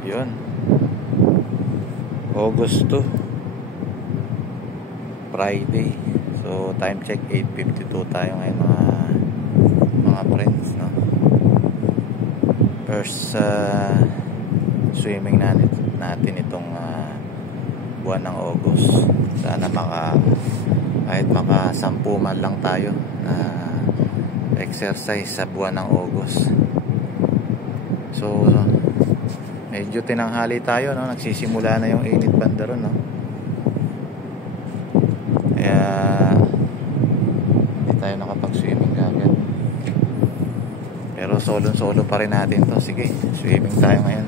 Yun, August 2, Friday. So time check 8:52 tayo ngayon, mga friends, no? First swimming natin itong buwan ng August. Sana kahit maka 10 man lang tayo na exercise sa buwan ng August. So medyo tinanghali tayo, no? Nagsisimula na yung init banda ron, no? Kaya hindi tayo nakapag-swimming kagad. Pero solo pa rin natin to. Sige, swimming tayo ngayon.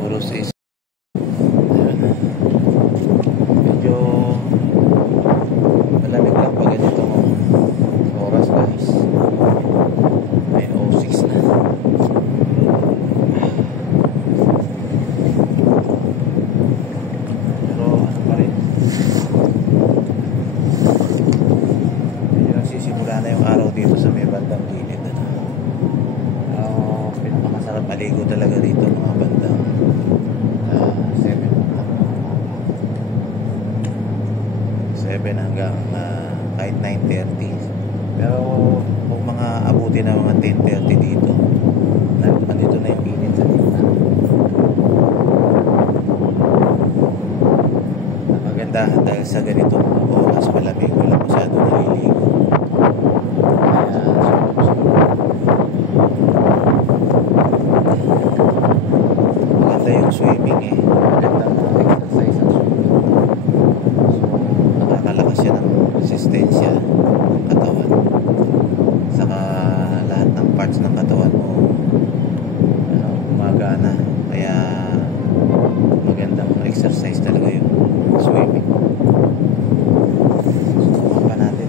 Puro sis. Medyo malamig lang pag ganito oras, guys. May 06 na. Pero ano pa rin, medyo nagsisimula na yung araw dito sa may bandang gilid. Pinakamasarap maligo talaga dito mga bandang 7 hanggang kahit 9:30. Pero kung mga abuti na mga 10:30 dito, nandito na yung init sa gitna. Magandahan dahil sa ganitong oras malamig, wala masyado naliligo. Maganda yung swimming, magandang exercise ang swimming. So nakakalakas yan ng resistensya ng katawan, saka lahat ng parts ng katawan mo gumagana. Kaya magandang exercise talaga yung swimming. Subukan pa natin.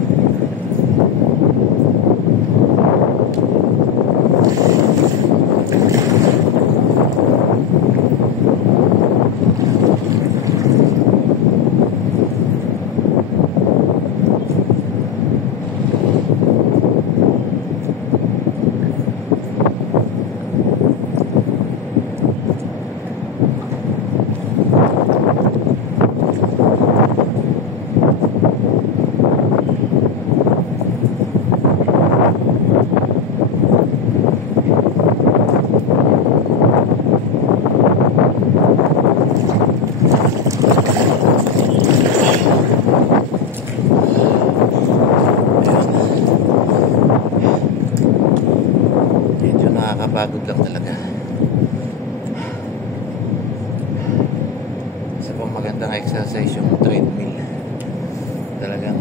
Nakakapagod lang talaga. Isa pang magandang exercise yung treadmill. Talagang